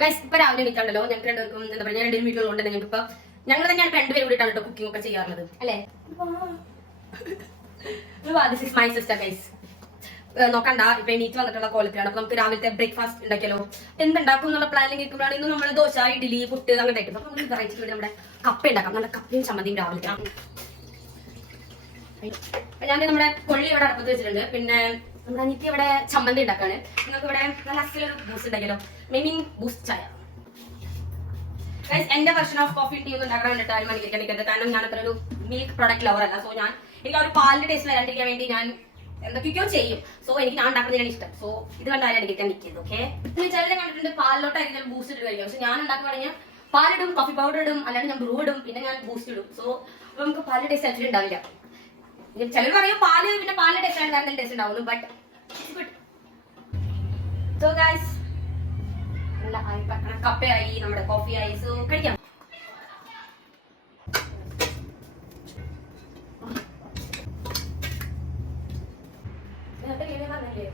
Guys ഇപ്പൊ രാവിലെ എണീറ്റാണല്ലോ ഞങ്ങൾക്ക് രണ്ടുപേർക്കും എന്താ പറയുക, ഞാൻ രണ്ടുപേരും വീട്ടിലുണ്ട്. ഞങ്ങൾക്ക് ഇപ്പൊ ഞങ്ങൾ തന്നെയാണ് രണ്ടുപേരും കൂടിയിട്ടാണ് കേട്ടോ കുക്കിംഗ് ഒക്കെ ചെയ്യാറുള്ളത് അല്ലേ? This is my sister guys. നോക്കണ്ട, ഇപ്പൊ എണീറ്റ് വന്നിട്ടുള്ള കോലത്തിലാണ്. അപ്പൊ നമുക്ക് രാവിലത്തെ ബ്രേക്ക്ഫാസ്റ്റ് ഉണ്ടാക്കിയാലോ, എന്തുണ്ടാക്കും എന്നുള്ള പ്ലാനിങ് ഇരിക്കുമ്പോഴാണ് ഇന്ന് നമ്മൾ ദോശ, ഇഡ്ഡലി, പുട്ട് അങ്ങനെ ആയിട്ട്. അപ്പൊ നമ്മൾ വെറൈറ്റി വേണ്ടി നമ്മുടെ കപ്പ ഉണ്ടാക്കാം. നമ്മുടെ കപ്പയും ചമ്മന്തിയും രാവിലെ. ഞാൻ നമ്മുടെ കൊള്ളി ഇവിടെ അടുപ്പത്ത് വെച്ചിട്ടുണ്ട്. പിന്നെ നമ്മുടെ അനിയത്തി ഇവിടെ ചമ്മന്തി ഉണ്ടാക്കാണ്. നിങ്ങൾക്ക് ഇവിടെ നല്ല അസിലൊരു ബൂസ്റ്റ് ഉണ്ടാക്കിയല്ലോ, മീനിങ് ബൂസ്റ്റ് ചായ. എന്റെ വെർഷൻ ഓഫ് കോഫി ടീ ഒന്നും ഉണ്ടാക്കാൻ വേണ്ടിട്ട് ആരും അനുകരിക്കാൻ. കാരണം ഞാൻ അത്ര ഒരു മിൽക്ക് പ്രൊഡക്റ്റ് ലവർ അല്ല. സോ ഞാൻ എനിക്ക് ആ ഒരു പാലിന്റെ ടേസ്റ്റ് വരാണ്ടിരിക്കാൻ വേണ്ടി ഞാൻ എന്തൊക്കെയോ ചെയ്യും. സോ എനിക്ക് ഞാൻ ഉണ്ടാക്കുന്നതിനാണ് ഇഷ്ടം. സോ ഇത് കണ്ടാലും അനുകരിക്കാൻ നിൽക്കുന്നത്. ഓക്കെ, ചിലരെ കണ്ടിട്ടുണ്ട് പാലിലോട്ടായിരിക്കും ഞാൻ ബൂസ്റ്റ് ഇട്ട് കഴിക്കും. പക്ഷെ ഞാൻ ഉണ്ടാക്കുകയാണെങ്കിൽ പാലിടും, കോഫി പൗഡർ ഇടും, അല്ലാണ്ട് ഞാൻ ബ്രൂ ഇടും, പിന്നെ ഞാൻ ബൂസ്റ്റ് ഇടും. സോ അപ്പൊ നമുക്ക് പാലിന്റെ ടേസ്റ്റ് ആക്ച്വലി ഉണ്ടാവില്ല. ചിലർ പറയും പാല് പിന്നെ പാലിന്റെ ടേസ്റ്റ് ആണ് കാരണം ടേസ്റ്റ് ഉണ്ടാവുന്നു. ബട്ട് സോ ഗൈസ് കപ്പയായി, നമ്മുടെ കോഫി ആയി. സോ കഴിക്കാം. പറഞ്ഞല്ലേ